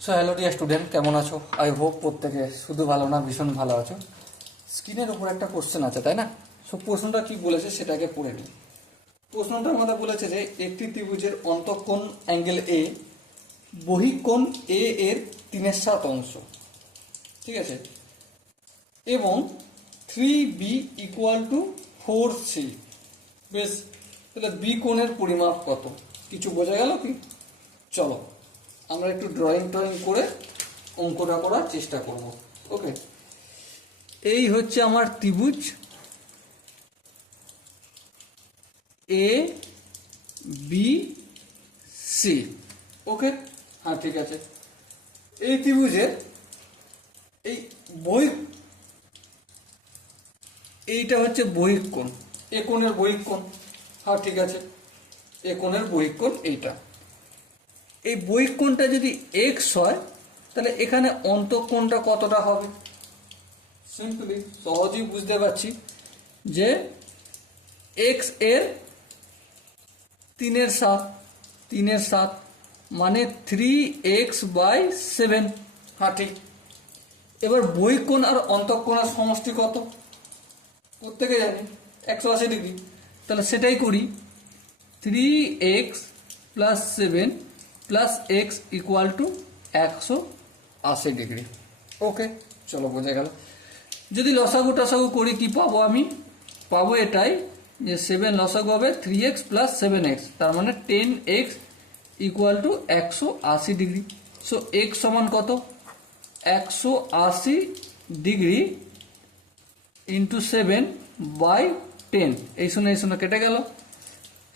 So hello dear student, কেমন আছো? I hope প্রত্যেকে শুধু ভালো না, ভীষণ ভালো আছো। স্ক্রিনের উপর একটা কোশ্চেন আছে, তাই না? সো প্রশ্নটা কি বলেছে সেটাকে পড়ে নিই। প্রশ্নটার মধ্যে বলেছে যে একটি ত্রিভুজের অন্তঃকোণ অ্যাঙ্গেল এ, বহিঃকোণ এ এর 3/7 অংশ, ঠিক আছে, এবং 3b = 4c। বেশ, তাহলে বি কোণের পরিমাপ কত? কিছু বোঝা গেল কি? চলো আমরা একটু ড্রয়িং করে অঙ্কটা করার চেষ্টা করব। ওকে, এই হচ্ছে আমার ত্রিভুজ এ বি সি। ওকে, হ্যাঁ ঠিক আছে। এই ত্রিভুজের এই এইটা হচ্ছে বহিঃকোণ, এ কোণের বহিঃকোণ। হ্যাঁ ঠিক আছে, এ কোণের বহিঃকোণ এইটা। এই বহিঃকোণটা যদি এক্স হয়, তাহলে এখানে অন্তঃকোণটা কতটা হবে? সিম্পলি সহজেই বুঝতে পারছি যে এক্স এর 3/7 মানে 3x/7। হ্যাঁ ঠিক। এবার বহিঃকোণ আর অন্তঃকোণের সমষ্টি কত? প্রত্যেকে জানি 180 ডিগ্রি। তাহলে সেটাই করি, 3x + 7 + x = 180 ডিগ্রি। ওকে, চলো বোঝা গেল। যদি লসাগু টসাগু করি কি পাবো? আমি পাবো এটাই যে 7 লসাগু হবে 3x + 7x, তার মানে 10x = 180 ডিগ্রি। সো x সমান কত? 180 ডিগ্রি ইন্টু 7/10। এই শূন্য কেটে গেল।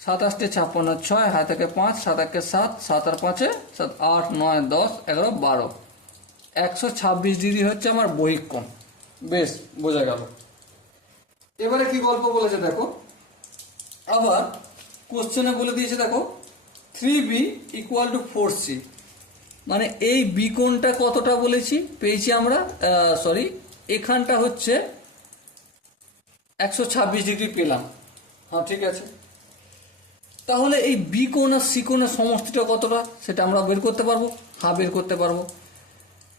7 × 8 = 56, 6 হাত থেকে 5, 7 × 1 = 7, 7 আর 5 = 7, 8, 9, 10, 11, 12। 126 ডিগ্রি হচ্ছে আমার বহিঃকোণ। বেশ, বোঝা গেল। এবারে কি গল্প বলেছে দেখো, আবার কোশ্চেনে বলে দিয়েছে দেখো 3b = 4c, মানে এই বি কোণটা কতটা বলেছি পেয়েছি আমরা, সরি এখানটা হচ্ছে 126 ডিগ্রি পেলাম। হ্যাঁ ঠিক আছে, তাহলে এই বি কোণ আর সি কোণের সমষ্টিটা কতটা সেটা আমরা বের করতে পারবো। হ্যাঁ বের করতে পারবো।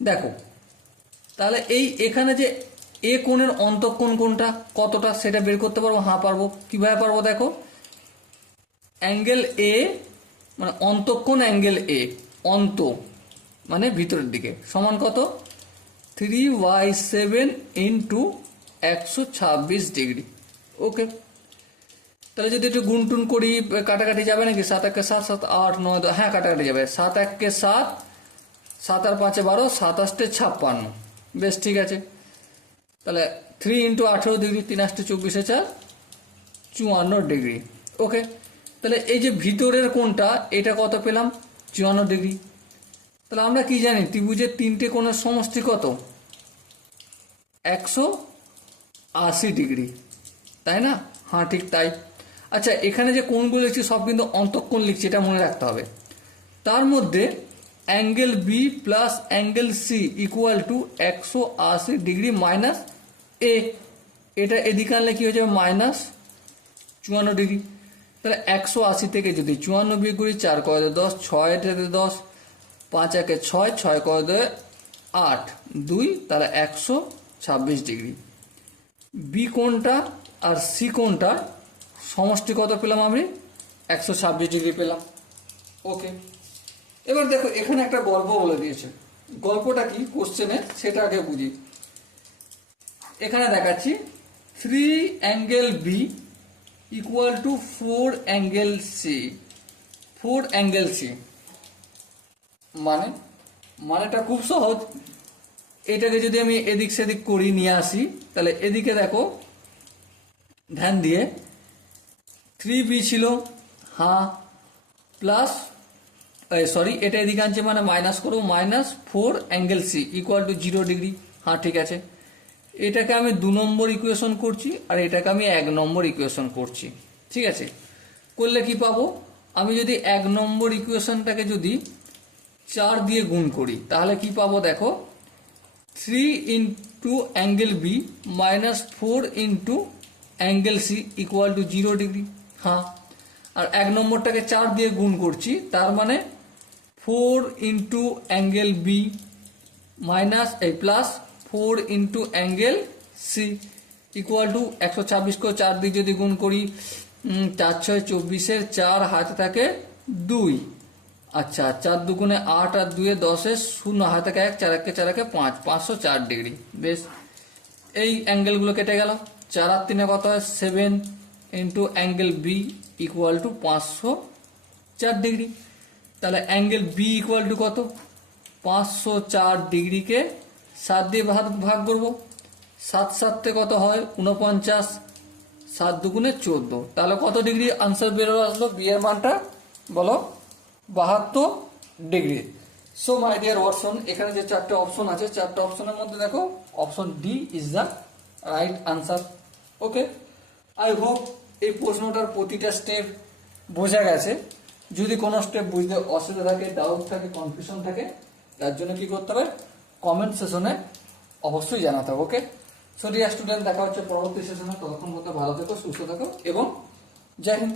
দেখো তাহলে এই এখানে যে এ কোণের অন্তঃকোণ কোণটা কতটা সেটা বের করতে পারবো। হ্যাঁ পারবো। কিভাবে পারবো দেখো, অ্যাঙ্গেল এ মানে অন্তঃকোণ অ্যাঙ্গেল এ, অন্ত মানে ভিতরের দিকে, সমান কত? 3/7 × 126 ডিগ্রি। ওকে, তাহলে যদি একটু গুনটুন করি, কাটাকাটি যাবে নাকি? 7 × 1 = 7, 7, 8, 9, 10, হ্যাঁ কাটাকাটি যাবে। 7 × 1 = 7, 7 আর 5 = 12, 7 × 8 = 56। বেশ ঠিক আছে, তাহলে 3 × 18 ডিগ্রি, 3 × 8 = 24, 54 ডিগ্রি। ওকে, তাহলে এই যে ভিতরের কোণটা এটা কত পেলাম? 54 ডিগ্রি। তাহলে আমরা কি জানি ত্রিভুজের তিনটে কোণের সমষ্টি কত? 180 ডিগ্রি, তাই না? হ্যাঁ ঠিক তাই। আচ্ছা, এখানে যে কোণগুলো লিখছি সব কিন্তু অন্তঃকোণ লিখছি, এটা মনে রাখতে হবে। তার মধ্যে angle B plus angle C = 180 degree minus A, এটা এদিকে আনলে কি হয়ে যাবে? -54 ডিগ্রি। তাহলে 180 থেকে যদি 54 বিয়োগ করি, 4 × 10, 6 × 10, 5 × 1 = 6, 6 × 2 = 8, 2, তাহলে 126 ডিগ্রি। বি কোণটা আর সি কোণটা সমষ্টি কত পেলাম আমি? 126 ডিগ্রি পেলাম। ওকে, এবার দেখো এখানে একটা গল্প বলে দিয়েছে। গল্পটা কি কোশ্চেনে সেটা আগে বুঝি। এখানে দেখাচ্ছি 3 angle B = 4 angle C. 4 angle C মানেটা খুব সহজ। এটাকে যদি আমি এদিক সেদিক করি, নিয়ে আসি, তাহলে এদিকে দেখো ধ্যান দিয়ে 3b ছিল, হ্যাঁ, প্লাস সরি এটা এদিকে আনছে মানে মাইনাস করবো, -4 অ্যাঙ্গেল সি = 0 ডিগ্রি। হ্যাঁ ঠিক আছে, এটাকে আমি 2 নম্বর ইকুয়েশন করছি আর এটাকে আমি 1 নম্বর ইকুয়েশন করছি। ঠিক আছে, করলে কি পাবো? আমি যদি 1 নম্বর ইকুয়েশনটাকে যদি 4 দিয়ে গুণ করি তাহলে কি পাবো দেখো, 3 × angle B -4 × angle C = 0 degree. হ্যাঁ, আর 1 নম্বরটাকে 4 দিয়ে গুণ করছি, তার মানে 4 ইন্টু অ্যাঙ্গেল বি মাইনাস এই plus 4 into angle C equal to 126 করে 4 দিয়ে যদি গুণ করি 4 6 24 4 হাতে থাকে 2, আচ্ছা 4 দুগুণে 8 আর 2 10 0 হাতে থাকে 1 4 1 4 1 5 504 ডিগ্রি। বেশ, এই অ্যাঙ্গেলগুলো কেটে গেল। 4 আর 3 কত হয় 7 into angle B equal to 504 degree. তাহলে অ্যাঙ্গেল বি ইকুয়াল টু কত 504 ডিগ্রিকে 7 দিয়ে ভাগ করবো। 7 7 কত হয় 49, 7 দুগুণে 14, তাহলে কত ডিগ্রি আনসার বেরো আসলো বি এর মানটা বলো 72 degree. So my dear Watson, এখানে যে 4টে অপশন আছে 4টে অপশনের মধ্যে দেখো option D is the right answer. Okay, I hope এই প্রশ্নটার প্রতিটা স্টেপ বোঝা গেছে। যদি কোনো স্টেপ বুঝতে অসুবিধা থাকে, ডাউট থাকে, কনফিউশন থাকে, তার জন্য কি করতে হবে কমেন্ট সেশনে অবশ্যই জানাতে হবে। ওকে, সো ডিয়ার স্টুডেন্ট, দেখা হচ্ছে পরবর্তী সেশনে। ততক্ষণ মধ্যে ভালো থেকো, সুস্থ থাকো এবং জয় হিন্দ।